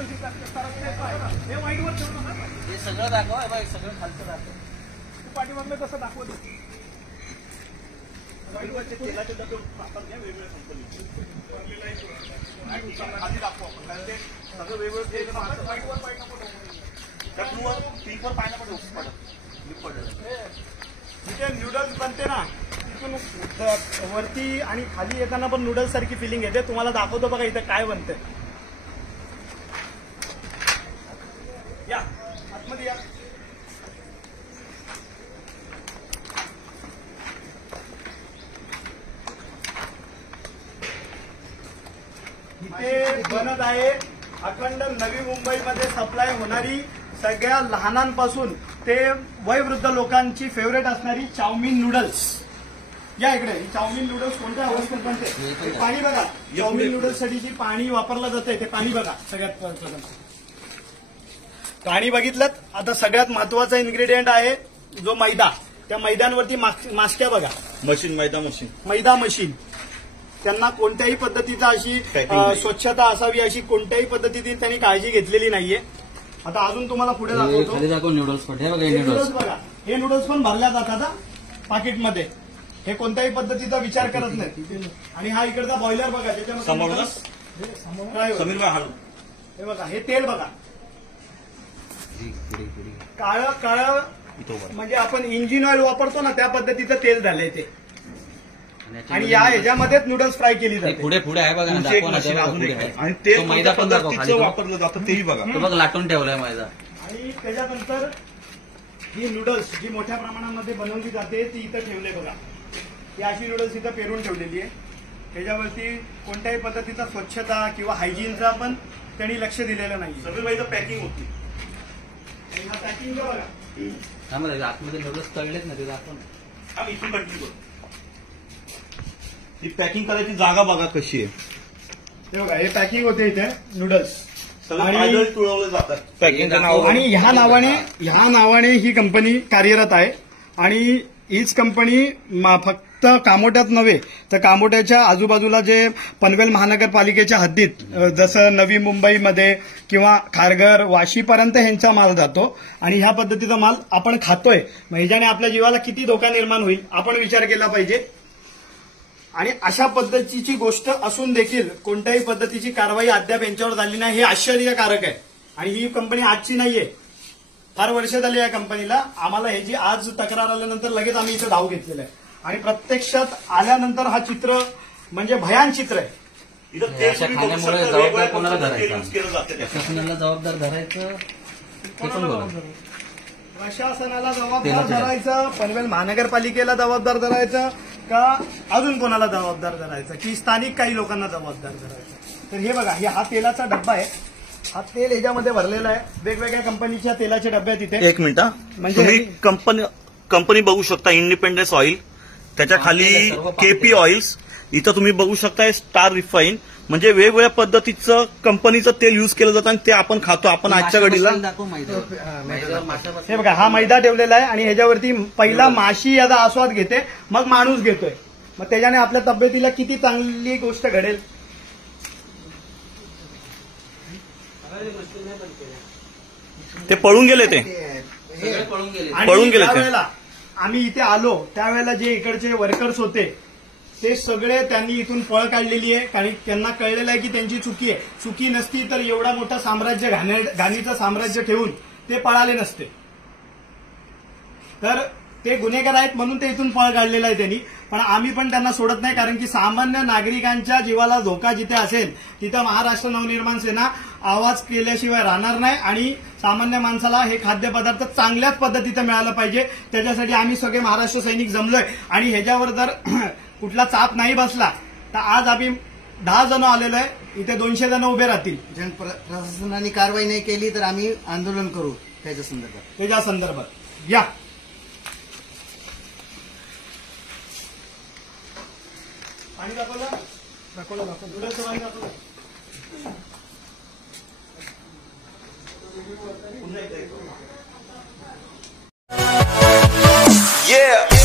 हे सगळं दाखवा, सगळं खालचं दाखव. पाठीमागलं कसं दाखवतो तेलाचे डबे वापरतात घ्या वेगवेगळ्या कंपनीचे आधी दाखवू आपण कारण ते सगळं वेगवेगळं पीकवर पाय नको पडत. जिथे नूडल्स बनते ना तिथून वरती आणि खाली येताना पण नूडल्स सारखी फिलिंग येते. तुम्हाला दाखवतो बघा इथं काय बनते. या आतमध्ये या. इथे बनत आहे अखंड नवी मुंबईमध्ये सप्लाय होणारी सगळ्या लहानांपासून ते वयोवृद्ध लोकांची फेवरेट असणारी चाऊमिन नूडल्स. या इकडे चाऊमिन नूडल्स कोणत्या अवस्थेत बनते पाणी बघा. चाऊमिन नूडल्स साठी जी पाणी वापरलं जाते ते पाणी बघा. सगळ्यात पाणी बघितलं. आता सगळ्यात महत्वाचा इन्ग्रेडियंट आहे जो मैदा. त्या मैद्यांवरती मास्क्या बघा. मशीन मैदा मशीन. त्यांना कोणत्याही पद्धतीचा अशी स्वच्छता असावी अशी कोणत्याही पद्धतीची त्यांनी काळजी घेतलेली नाहीये. आता अजून तुम्हाला पुढे दाखवतो. नूडल्स बघा. हे नूडल्स पण भरल्या जातात पाकिटमध्ये. हे कोणत्याही पद्धतीचा विचार करत नाही. आणि हा इकडचा बॉयलर बघा ज्याच्यामध्ये हे बघा. हे तेल बघा काळं काळं म्हणजे आपण इंजिन ऑइल वापरतो ना त्या पद्धतीचं तेल झालंय ते. आणि या ह्याच्यामध्येच नूडल्स फ्राय केली जाते. पुढे पुढे आहे बघा. आणि ते मैदा पदार्थाचं वापरलं जातं तेही बघा. बघ लाटून ठेवलाय मैदा. आणि त्याच्यानंतर ही नूडल्स जी मोठ्या प्रमाणामध्ये बनवली जाते ती इथं ठेवले बघा. ही अशी नूडल्स इथं पेरून ठेवलेली आहे. त्याच्यावरती कोणत्याही पद्धतीचा स्वच्छता किंवा हायजीनचा पण त्यांनी लक्ष दिलेलं नाही. सगळं मैदा पॅकिंग होती. आणि हा पॅकिंग बघा. आतमध्ये नूडल्स तळलेत ना ते दाखव. आम्ही इथून कंटिन्यू करू. ही पॅकिंग करायची जागा बघा कशी आहे. ते बघा हे पॅकिंग होते इथे नूडल्स. सगळं तुळवलं जातात पॅकिंगचं नाव. आणि ह्या नावाने ही कंपनी कार्यरत आहे. आणि हीच कंपनी फक्त कामोट्यात नव्हे तर कामोट्याच्या आजूबाजूला जे पनवेल महानगरपालिकेच्या हद्दीत जसं नवी मुंबईमध्ये किंवा खारघर वाशीपर्यंत ह्यांचा माल जातो. आणि ह्या पद्धतीचा माल आपण खातोय. मग ह्याच्याने आपल्या जीवाला किती धोका निर्माण होईल आपण विचार केला पाहिजे. आणि अशा पद्धतीची गोष्ट असून देखील कोणत्याही पद्धतीची कारवाई अद्याप यांच्यावर झाली नाही हे आश्चर्यकारक आहे. आणि ही कंपनी आजची नाहीये. फार वर्ष झाली या कंपनीला. आम्हाला ह्याची आज तक्रार आल्यानंतर लगेच आम्ही इथं धाव घेतलेलं आहे. आणि प्रत्यक्षात आल्यानंतर हा चित्र म्हणजे भयान चित्र आहे. जबाबदार कोणाला धरायचं. जबाबदार धरायचं प्रशासनाला जबाबदार धरायचं. पनवेल महानगरपालिकेला जबाबदार धरायचं का अजून कोणाला जबाबदार धरायचं की स्थानिक काही लोकांना जबाबदार धरायचं. तर हे बघा हा तेलाचा डब्बा आहे. हा तेल ह्याच्यामध्ये भरलेला आहे. वेगवेगळ्या कंपनीच्या तेलाचे डब्बे आहेत तिथे. एक मिनिट म्हणजे कंपनी बघू शकता. इंडिपेंडन्स ऑइल त्याच्या खाली केपी ऑइल्स. इथं तुम्ही बघू शकता स्टार रिफाईन. म्हणजे वेगवेगळ्या पद्धतीचं कंपनीचं तेल युज केलं जातं आणि ते आपण खातो. आपण आजच्या घडीला हे बघा हा मैदा ठेवलेला आहे. आणि ह्याच्यावरती पहिला माशी याचा आस्वाद घेते मग माणूस घेतोय. मग त्याच्याने आपल्या तब्येतीला किती चांगली गोष्ट घडेल. ते पळून गेले. ते पळून गेले. त्यावेळेला आम्ही इथे आलो त्यावेळेला जे इकडचे वर्कर्स होते ते सगळे त्यांनी इथून पळ काढलेली आहे. कारण त्यांना कळलेलं आहे की त्यांची चुकी आहे. चुकी नसती तर एवढा मोठा साम्राज्य घाणीचं साम्राज्य ठेवून ते पळाले नसते. तर ते गुन्हेगार आहेत म्हणून ते इथून पळ काढलेला आहे त्यांनी. पण आम्ही पण त्यांना सोडत नाही. कारण की सामान्य नागरिकांच्या जीवाला धोका जिथे असेल तिथं महाराष्ट्र नवनिर्माण सेना आवाज केल्याशिवाय राहणार नाही. आणि सामान्य माणसाला हे खाद्यपदार्थ चांगल्याच पद्धतीचं मिळालं पाहिजे. त्याच्यासाठी आम्ही सगळे महाराष्ट्र सैनिक जमलोय. आणि ह्याच्यावर जर कुठला चाप नाही बसला तर आज आम्ही 10 जण आलेलो आहे. इथे 200 जण उभे राहतील. प्रशासनाने कारवाई नाही केली तर आम्ही आंदोलन करू त्याच्या संदर्भात. या पाणी दाखवलं. नूडल्सचं पाणी दाखवलं. Yeah.